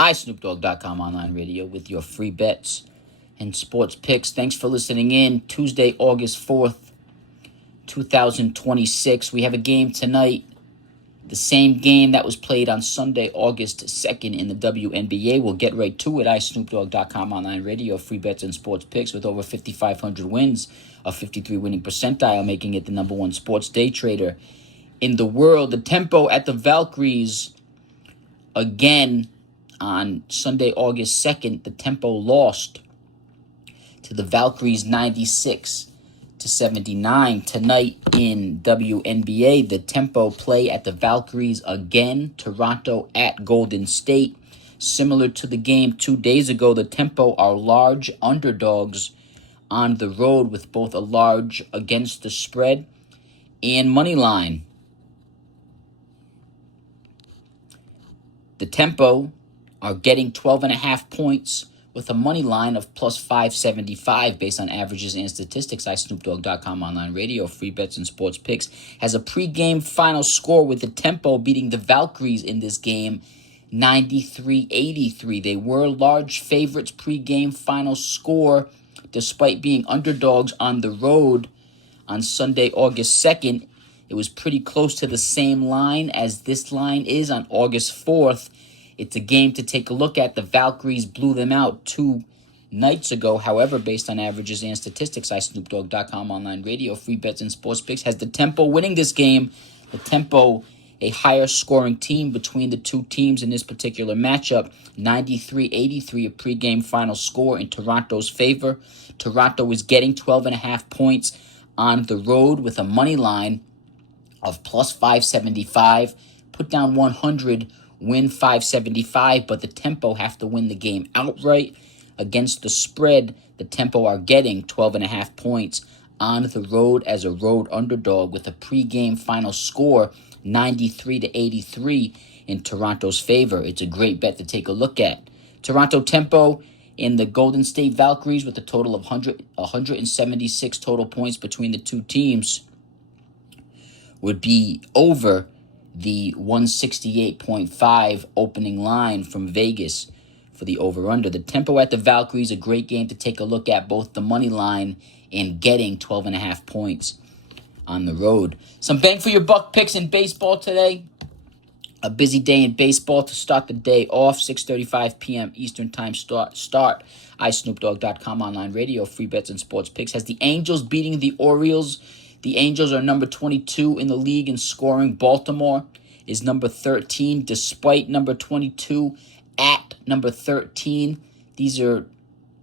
iSnoopDogg.com online radio with your free bets and sports picks. Thanks for listening in. Tuesday, August 4th, 2026. We have a game tonight. The same game that was played on Sunday, August 2nd in the WNBA. We'll get right to it. iSnoopDogg.com online radio, free bets and sports picks with over 5,500 wins, a 53 winning percentile, making it the number one sports day trader in the world. The tempo at the Valkyries again on Sunday, August 2nd. The tempo lost to the Valkyries 96-79. Tonight in WNBA, the tempo play at the Valkyries again. Toronto at Golden State. Similar to the game 2 days ago, the tempo are large underdogs on the road with both a large against the spread and money line. The tempo are getting 12.5 points with a money line of plus 575 based on averages and statistics. iSnoopDogg.com online radio, free bets and sports picks has a pregame final score with the tempo beating the Valkyries in this game 93-83. They were large favorites pregame final score despite being underdogs on the road on Sunday, August 2nd. It was pretty close to the same line as this line is on August 4th. It's a game to take a look at. The Valkyries blew them out 2 nights ago. However, based on averages and statistics, iSnoopDogg.com online radio, free bets and sports picks has the tempo winning this game. The tempo, a higher scoring team between the two teams in this particular matchup. 93-83, a pregame final score in Toronto's favor. Toronto is getting 12.5 points on the road with a money line of plus 575. Put down 100, win 575, but the tempo have to win the game outright. Against the spread, the tempo are getting 12.5 points on the road as a road underdog with a pregame final score 93-83 in Toronto's favor. It's a great bet to take a look at. Toronto tempo in the Golden State Valkyries with a total of 176 total points between the two teams would be over the 168.5 opening line from Vegas for the over-under. The tempo at the Valkyries, a great game to take a look at, both the money line and getting 12.5 points on the road. Some bang for your buck picks in baseball today. A busy day in baseball to start the day off. 6:35 p.m. Eastern Time start. iSnoopDogg.com online radio, free bets and sports picks has the Angels beating the Orioles. The Angels are number 22 in the league in scoring. Baltimore is number 13, despite number 22 at number 13. These are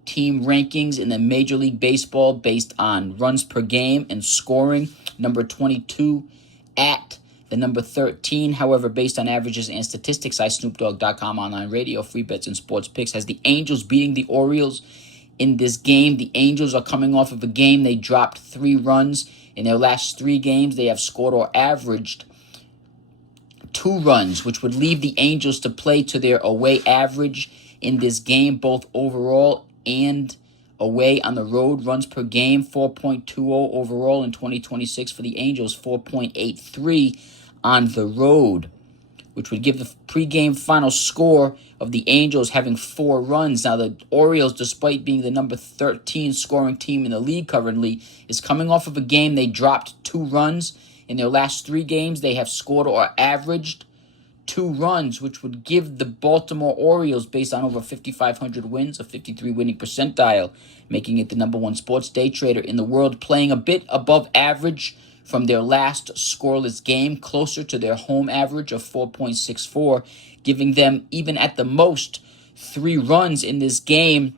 team rankings in the Major League Baseball based on runs per game and scoring. Number 22 at the number 13. However, based on averages and statistics, iSnoopDogg.com online radio, free bets and sports picks has the Angels beating the Orioles in this game. The Angels are coming off of a game they dropped 3 runs. In their last 3 games, they have scored or averaged 2 runs, which would leave the Angels to play to their away average in this game, both overall and away on the road. Runs per game, 4.20 overall in 2026 for the Angels, 4.83 on the road, which would give the pregame final score of the Angels having 4 runs. Now, the Orioles, despite being the number 13 scoring team in the league currently, is coming off of a game they dropped 2 runs. In their last 3 games, they have scored or averaged 2 runs, which would give the Baltimore Orioles, based on over 5,500 wins, a 53 winning percentile, making it the number one sports day trader in the world, playing a bit above average from their last scoreless game, closer to their home average of 4.64, giving them, even at the most, 3 runs in this game,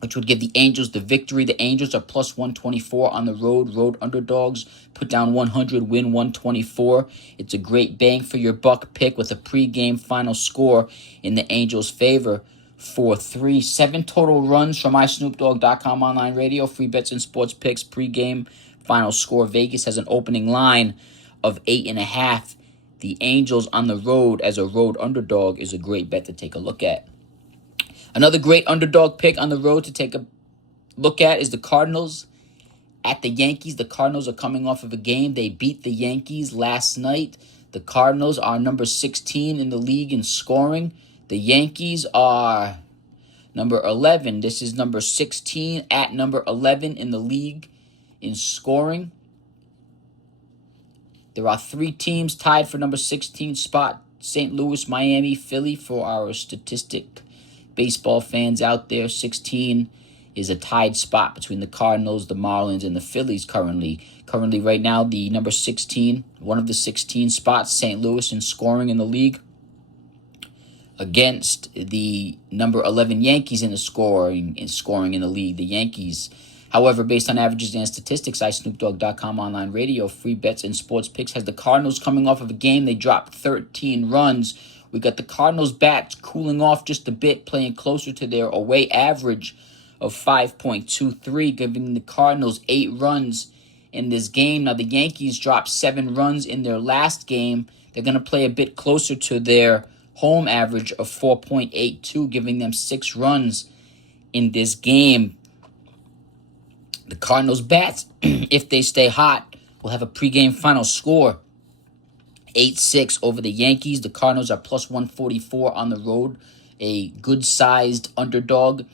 which would give the Angels the victory. The Angels are plus 124 on the road. Road underdogs put down 100, win 124. It's a great bang for your buck pick with a pregame final score in the Angels' favor. 4-3. 7 total runs from iSnoopDogg.com online radio, free bets and sports picks, pregame final score. Vegas has an opening line of 8.5. The Angels on the road as a road underdog is a great bet to take a look at. Another great underdog pick on the road to take a look at is the Cardinals at the Yankees. The Cardinals are coming off of a game. They beat the Yankees last night. The Cardinals are number 16 in the league in scoring. The Yankees are number 11. This is number 16 at number 11 in the league in scoring. There are 3 teams tied for number 16 spot. St. Louis, Miami, Philly. For our statistic baseball fans out there, 16 is a tied spot between the Cardinals, the Marlins, and the Phillies currently. Currently, right now, the number 16, one of the 16 spots, St. Louis in scoring in the league, against the number 11 Yankees in scoring in the league. The Yankees, however, based on averages and statistics, iSnoopDogg.com online radio, free bets and sports picks, has the Cardinals coming off of a game. They dropped 13 runs. We got the Cardinals bats cooling off just a bit, playing closer to their away average of 5.23, giving the Cardinals 8 runs in this game. Now, the Yankees dropped 7 runs in their last game. They're going to play a bit closer to their home average of 4.82, giving them 6 runs in this game. The Cardinals bats, if they stay hot, will have a pregame final score 8-6 over the Yankees. The Cardinals are plus 144 on the road, a good-sized underdog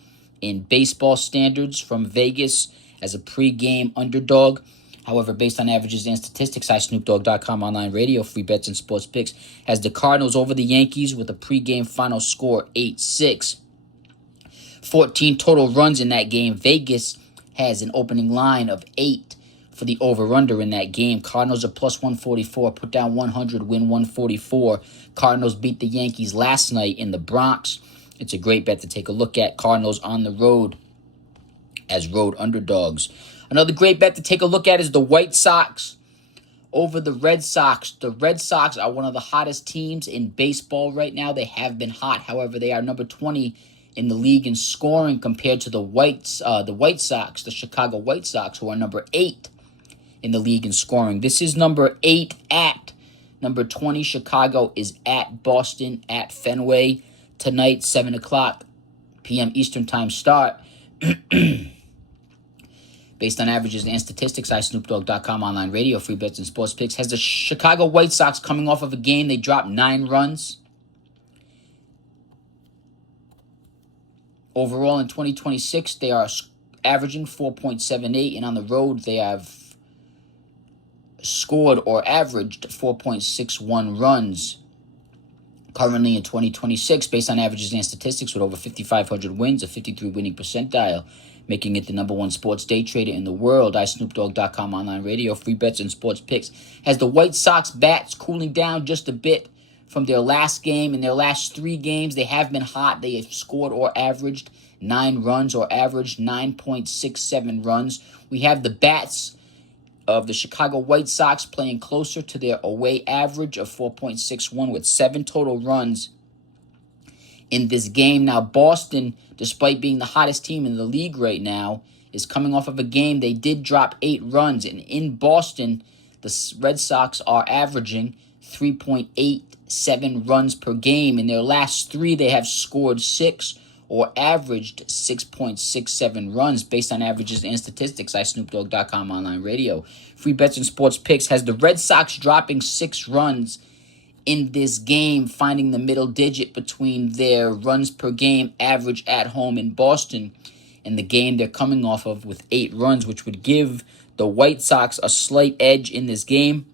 in baseball standards from Vegas as a pregame underdog. However, based on averages and statistics, iSnoopDogg.com online radio, free bets and sports picks, has the Cardinals over the Yankees with a pregame final score 8-6. 14 total runs in that game. Vegas has an opening line of 8 for the over-under in that game. Cardinals are plus 144, put down 100, win 144. Cardinals beat the Yankees last night in the Bronx. It's a great bet to take a look at. Cardinals on the road as road underdogs. Another great bet to take a look at is the White Sox over the Red Sox. The Red Sox are one of the hottest teams in baseball right now. They have been hot. However, they are number 20 in the league in scoring compared to the White Sox, the Chicago White Sox, who are number 8 in the league in scoring. This is number 8 at number 20. Chicago is at Boston at Fenway tonight, 7 o'clock p.m. Eastern Time start. Based on averages and statistics, iSnoopDogg.com online radio, free bets and sports picks, has the Chicago White Sox coming off of a game. They dropped 9 runs. Overall, in 2026, they are averaging 4.78, and on the road, they have scored or averaged 4.61 runs. Currently in 2026, based on averages and statistics, with over 5,500 wins, a 53 winning percentile, making it the number 1 sports day trader in the world. iSnoopDogg.com online radio, free bets and sports picks, has the White Sox bats cooling down just a bit from their last game. In their last 3 games, they have been hot. They have scored or averaged 9 runs or averaged 9.67 runs. We have the bats of the Chicago White Sox playing closer to their away average of 4.61 with 7 total runs in this game. Now, Boston, despite being the hottest team in the league right now, is coming off of a game. They did drop 8 runs, and in Boston, the Red Sox are averaging 3.87 runs per game. In their last 3, they have scored 6 or averaged 6.67 runs based on averages and statistics. iSnoopDogg.com online radio. Free bets and sports picks has the Red Sox dropping 6 runs in this game, finding the middle digit between their runs per game average at home in Boston and the game they're coming off of with 8 runs, which would give the White Sox a slight edge in this game.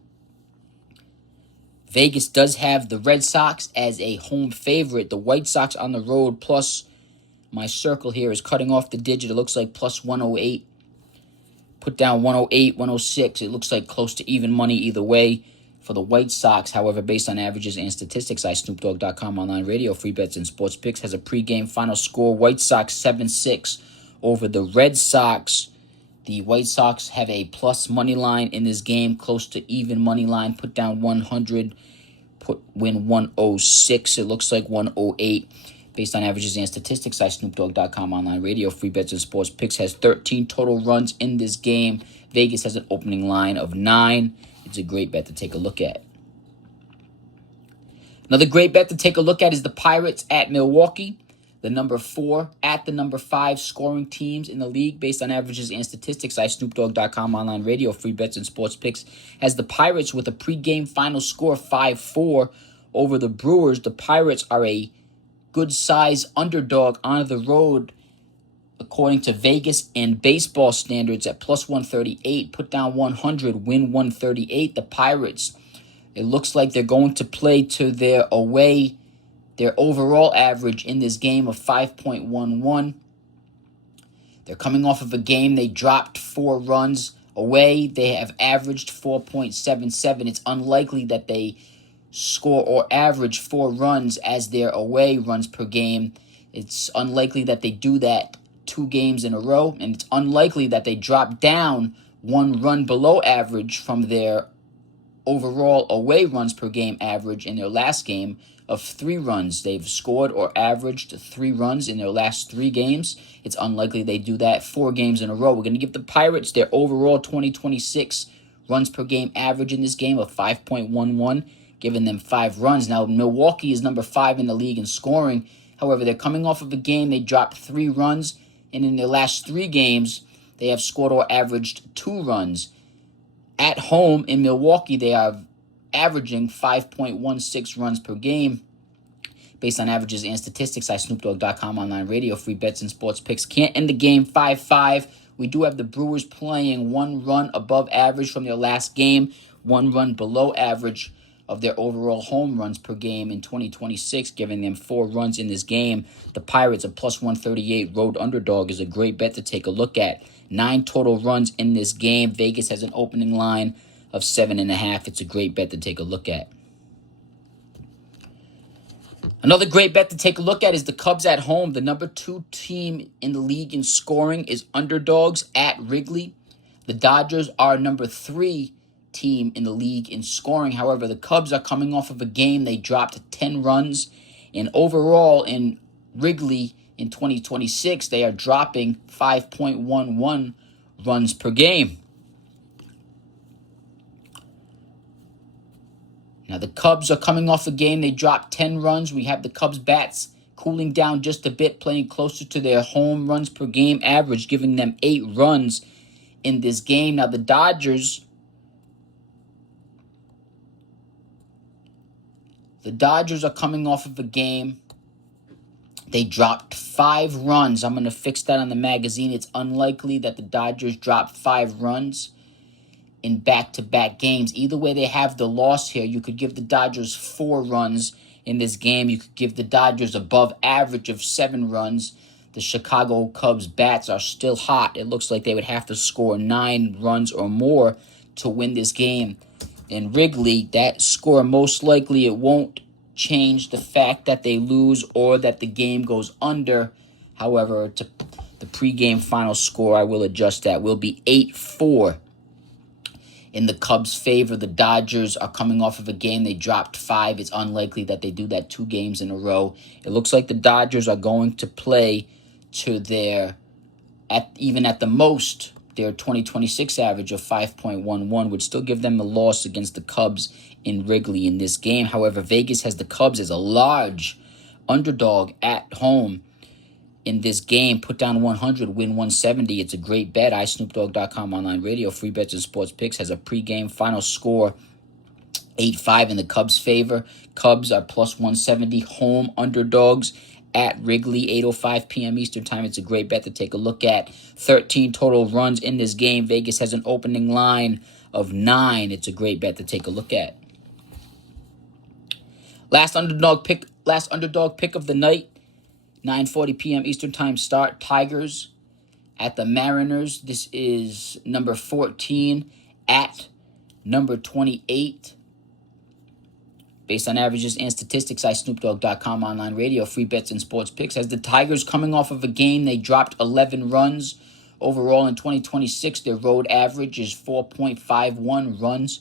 Vegas does have the Red Sox as a home favorite. The White Sox on the road, plus my circle here is cutting off the digit. It looks like plus 108. Put down 108, 106. It looks like close to even money either way for the White Sox. However, based on averages and statistics, iSnoopDogg.com online radio, free bets and sports picks, has a pregame final score. White Sox 7-6 over the Red Sox. The White Sox have a plus money line in this game, close to even money line. Put down 100, win 106. It looks like 108. Based on averages and statistics, iSnoopDogg.com online radio, free bets and sports picks, has 13 total runs in this game. Vegas has an opening line of 9. It's a great bet to take a look at. Another great bet to take a look at is the Pirates at Milwaukee. The number 4 at the number 5 scoring teams in the league based on averages and statistics. iSnoopDogg.com online radio, free bets and sports picks, has the Pirates with a pregame final score 5-4 over the Brewers. The Pirates are a good size underdog on the road, according to Vegas and baseball standards, at plus 138. Put down 100, win 138. The Pirates, it looks like they're going to play to their overall average in this game of 5.11. They're coming off of a game they dropped 4 runs away. They have averaged 4.77. It's unlikely that they score or average 4 runs as their away runs per game. It's unlikely that they do that 2 games in a row, and it's unlikely that they drop down 1 run below average from their overall away runs per game average in their last game of 3 runs. They've scored or averaged 3 runs in their last 3 games. It's unlikely they do that 4 games in a row. We're going to give the Pirates their overall 2026 runs per game average in this game of 5.11, giving them 5 runs. Now, Milwaukee is number 5 in the league in scoring. However, they're coming off of a game they dropped 3 runs, and in their last 3 games, they have scored or averaged 2 runs. At home in Milwaukee, they are averaging 5.16 runs per game. Based on averages and statistics, SnoopDogg.com online radio, free bets and sports picks. Can't end the game 5-5. We do have the Brewers playing 1 run above average from their last game, 1 run below average of their overall home runs per game in 2026, giving them 4 runs in this game. The Pirates, a plus 138 road underdog, is a great bet to take a look at. 9 total runs in this game. Vegas has an opening line of 7.5. It's a great bet to take a look at. Another great bet to take a look at is the Cubs at home. The number 2 team in the league in scoring is underdogs at Wrigley. The Dodgers are number 3 team in the league in scoring. However, the Cubs are coming off of a game they dropped 10 runs. And overall in Wrigley in 2026, they are dropping 5.11 runs per game. Now, the Cubs are coming off a game they dropped 10 runs. We have the Cubs bats cooling down just a bit, playing closer to their home runs per game average, giving them 8 runs in this game. Now, the Dodgers are coming off of a game they dropped 5 runs. I'm going to fix that on the magazine. It's unlikely that the Dodgers drop 5 runs in back-to-back games. Either way, they have the loss here. You could give the Dodgers 4 runs in this game. You could give the Dodgers above average of 7 runs. The Chicago Cubs bats are still hot. It looks like they would have to score 9 runs or more to win this game. In Wrigley, that score, most likely it won't change the fact that they lose or that the game goes under. However, to the pregame final score, I will adjust that, will be 8-4 in the Cubs' favor. The Dodgers are coming off of a game they dropped 5. It's unlikely that they do that 2 games in a row. It looks like the Dodgers are going to play to their, even at the most, their 2026 average of 5.11 would still give them the loss against the Cubs in Wrigley in this game. However, Vegas has the Cubs as a large underdog at home in this game. Put down 100, win 170. It's a great bet. iSnoopDogg.com online radio, free bets and sports picks, has a pregame final score 8-5 in the Cubs' favor. Cubs are plus 170 home underdogs at Wrigley, 8:05 p.m. Eastern Time. It's a great bet to take a look at. 13 total runs in this game. Vegas has an opening line of 9. It's a great bet to take a look at. Last underdog pick of the night. 9:40 p.m. Eastern Time start. Tigers at the Mariners. This is number 14 at number 28. Based on averages and statistics, iSnoopDogg.com online radio, free bets and sports picks, has the Tigers coming off of a game they dropped 11 runs. Overall in 2026, their road average is 4.51 runs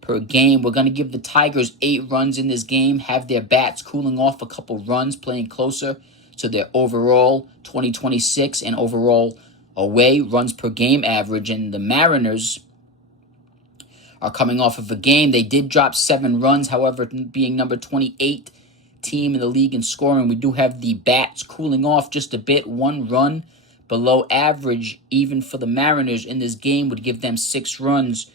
per game. We're going to give the Tigers 8 runs in this game, have their bats cooling off a couple runs, playing closer to their overall 2026 and overall away runs per game average. And the Mariners are coming off of a game they did drop 7 runs. However, being number 28 team in the league in scoring, we do have the bats cooling off just a bit. 1 run below average, even for the Mariners in this game, would give them 6 runs.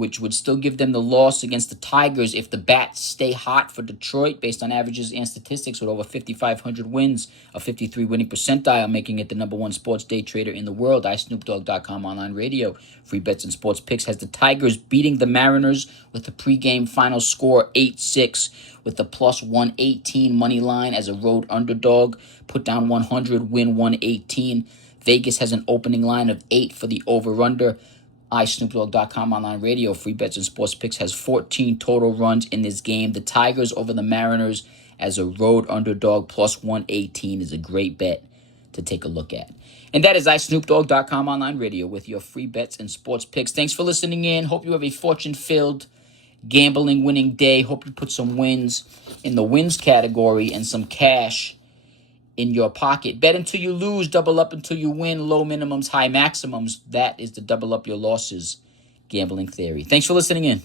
which would still give them the loss against the Tigers if the bats stay hot for Detroit, based on averages and statistics, with over 5,500 wins, a 53 winning percentile, making it the #1 sports day trader in the world. iSnoopDogg.com online radio. Free bets and sports picks has the Tigers beating the Mariners with the pregame final score 8-6, with the plus 118 money line as a road underdog. Put down 100, win 118. Vegas has an opening line of 8 for the over-under. iSnoopDogg.com online radio. Free bets and sports picks has 14 total runs in this game. The Tigers over the Mariners as a road underdog plus 118 is a great bet to take a look at. And that is iSnoopDogg.com online radio with your free bets and sports picks. Thanks for listening in. Hope you have a fortune-filled gambling winning day. Hope you put some wins in the wins category and some cash in your pocket. Bet until you lose, double up until you win, low minimums, high maximums. That is the double up your losses gambling theory. Thanks for listening in.